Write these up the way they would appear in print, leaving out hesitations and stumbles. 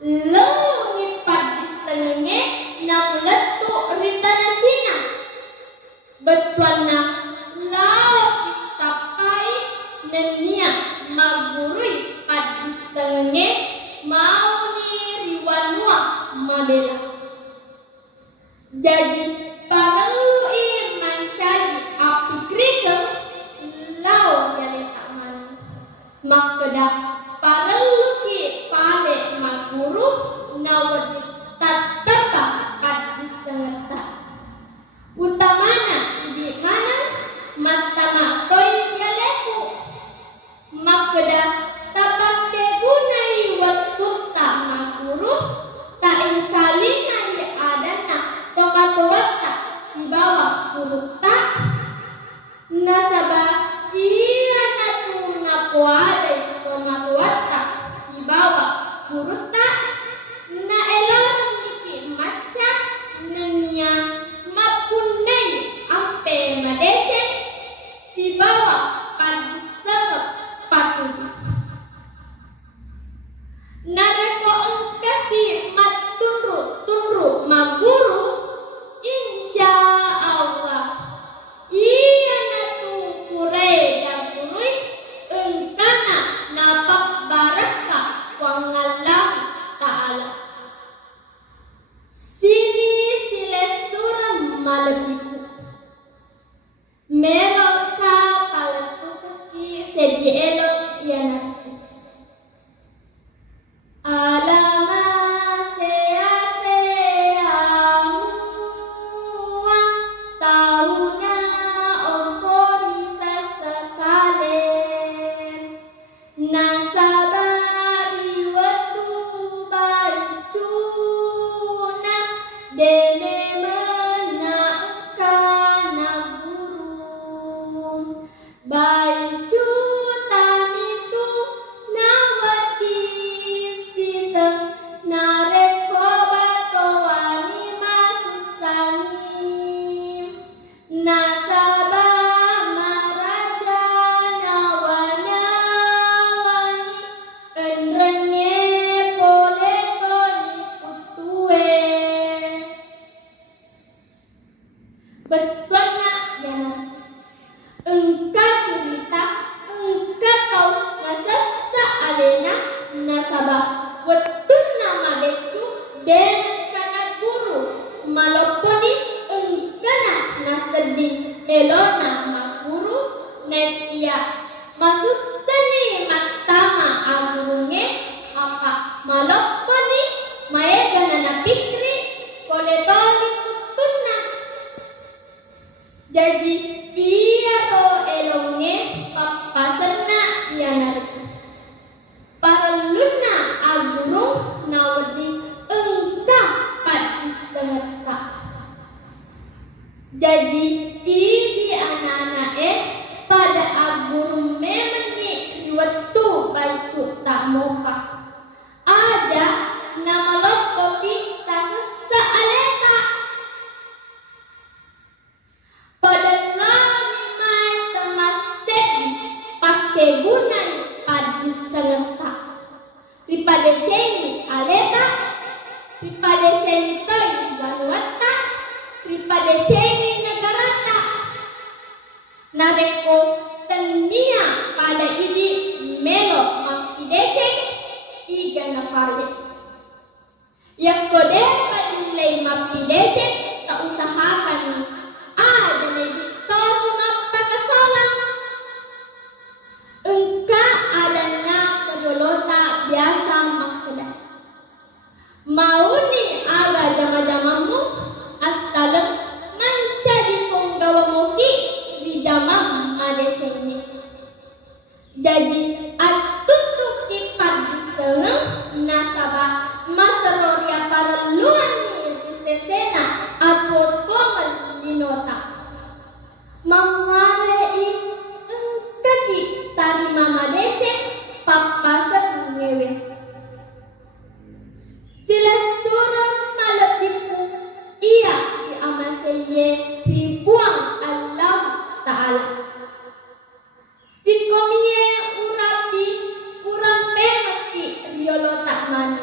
Leungit padisenge na letu ritana Cina. Betuana lao kisapai nenia magurui padisenge mau ni riwanua madela. Jadi perlu mencari api krikel lau jadi tak mana. Makda perlu ki pale maguru nawadi tataka kadisengeta. Utamana di mana matama toy yaleku. Makda tapake gunai waktu tak maguru tak ingkali nai adana toka-toka di bawah kuruta nasaba iya natu napuade toka-toka di bawah kuruta na elon niki maca nenia mapunai ampe madete di bawah padisengep patu nareko engkati tunru maguru insya Allah iya natu kure dan kurui engkana napak baraka wangallah ta'ala sini sile suram malebiku meloka paletu keki sedi elok iya natu alama sea-sea mua tahuna okorisa sekali nasabari watu baicuna dene menakana burung baicu tamitu nawati siseng nareko batowani masusani nasaba maraja nawanawani enrene poletoni putue bertuana yana engka cerita engka tahu masa alena nasaba wetun nama deku den kana guru maloponi engkana nasedin elona maguru netia masusani matama agurunge apa maloponi maegana na pikri koletoni kutunna jadi iya to elonge papasana yanarku paraluna aguru nawadi engka padisengeta jadi di anak-anak pada aguru memeni waktu baiku tak moka ada nama lokopi tak sealeta pada lami mai temasek pakai gunai padisengeta daripada cengi aleta daripada cengi toy ganuata daripada cengi negarata nareko tenia pada ini melo makidece iga napale yang kode padilai makidece tak usahakan ni ada lagi tosi mapakasalang engka adana kedolota biasa makda mau ni aga jama-jamamu asalem manca di punggawa muki di jamam ada cengi jadi atutuk di padisengeng nasaba masaroria paraluan ni sesena apotongel dinota mangwarei engkati tari mama dece papasan ngewe sila surat malatipu iya di amaseye ribuang Allah Ta'ala sikomie urapi urang pemaki riolo tak mani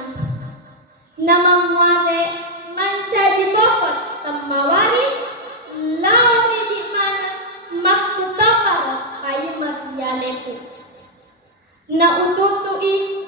na ututui